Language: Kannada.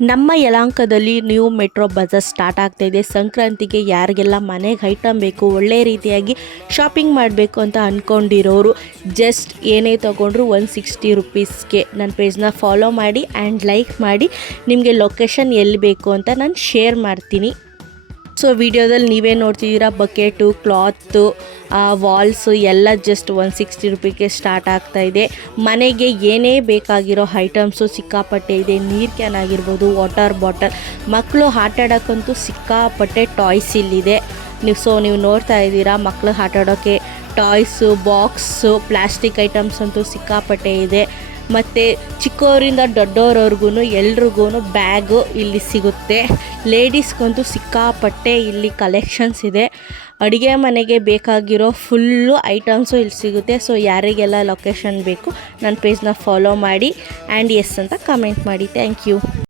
ನಮ್ಮ ಯಲಹಂಕದಲ್ಲಿ ನ್ಯೂ ಮೆಟ್ರೋ ಬಜಾರ್ ಸ್ಟಾರ್ಟ್ ಆಗ್ತಾಯಿದೆ. ಸಂಕ್ರಾಂತಿಗೆ ಯಾರಿಗೆಲ್ಲ ಮನೆಗೆ ಐಟಮ್ ಬೇಕು, ಒಳ್ಳೆ ರೀತಿಯಾಗಿ ಶಾಪಿಂಗ್ ಮಾಡಬೇಕು ಅಂತ ಅಂದ್ಕೊಂಡಿರೋರು ಜಸ್ಟ್ ಏನೇ ತೊಗೊಂಡ್ರು 160 ರುಪೀಸ್ಗೆ ನನ್ನ ಪೇಜ್ನ ಫಾಲೋ ಮಾಡಿ ಆ್ಯಂಡ್ ಲೈಕ್ ಮಾಡಿ. ನಿಮಗೆ ಲೊಕೇಶನ್ ಎಲ್ಲಿ ಬೇಕು ಅಂತ ನಾನು ಶೇರ್ ಮಾಡ್ತೀನಿ. ಸೊ ವಿಡಿಯೋದಲ್ಲಿ ನೀವೇ ನೋಡ್ತಿದ್ದೀರಾ, ಬಕೆಟು, ಕ್ಲಾತು, ವಾಲ್ಸು ಎಲ್ಲ ಜಸ್ಟ್ 160 ರುಪೀಗೆ ಸ್ಟಾರ್ಟ್ ಆಗ್ತಾಯಿದೆ. ಮನೆಗೆ ಏನೇ ಬೇಕಾಗಿರೋ ಐಟಮ್ಸು ಸಿಕ್ಕಾಪಟ್ಟೆ ಇದೆ. ನೀರು ಕ್ಯಾನ್ ಆಗಿರ್ಬೋದು, ವಾಟರ್ ಬಾಟಲ್, ಮಕ್ಕಳು ಆಟ ಆಡೋಕ್ಕಂತೂ ಸಿಕ್ಕಾಪಟ್ಟೆ ಟಾಯ್ಸ್ ಇಲ್ಲಿದೆ. ನೀವು ನೋಡ್ತಾ ಇದ್ದೀರಾ, ಮಕ್ಕಳು ಆಟ ಆಡೋಕ್ಕೆ ಟಾಯ್ಸು, ಬಾಕ್ಸು, ಪ್ಲಾಸ್ಟಿಕ್ ಐಟಮ್ಸ್ ಅಂತೂ ಸಿಕ್ಕಾಪಟ್ಟೆ ಇದೆ. ಮತ್ತು ಚಿಕ್ಕವರಿಂದ ದೊಡ್ಡವರವ್ರಿಗೂ ಎಲ್ರಿಗೂ ಬ್ಯಾಗು ಇಲ್ಲಿ ಸಿಗುತ್ತೆ. ಲೇಡೀಸ್ಗಂತೂ ಸಿಕ್ಕಾಪಟ್ಟೆ ಇಲ್ಲಿ ಕಲೆಕ್ಷನ್ಸ್ ಇದೆ. ಅಡುಗೆ ಮನೆಗೆ ಬೇಕಾಗಿರೋ ಫುಲ್ಲು ಐಟಮ್ಸು ಇಲ್ಲಿ ಸಿಗುತ್ತೆ. ಸೊ ಯಾರಿಗೆಲ್ಲ ಲೊಕೇಶನ್ ಬೇಕು ನನ್ನ ಪೇಜ್ನ ಫಾಲೋ ಮಾಡಿ ಆ್ಯಂಡ್ ಎಸ್ ಅಂತ ಕಮೆಂಟ್ ಮಾಡಿ. Thank you.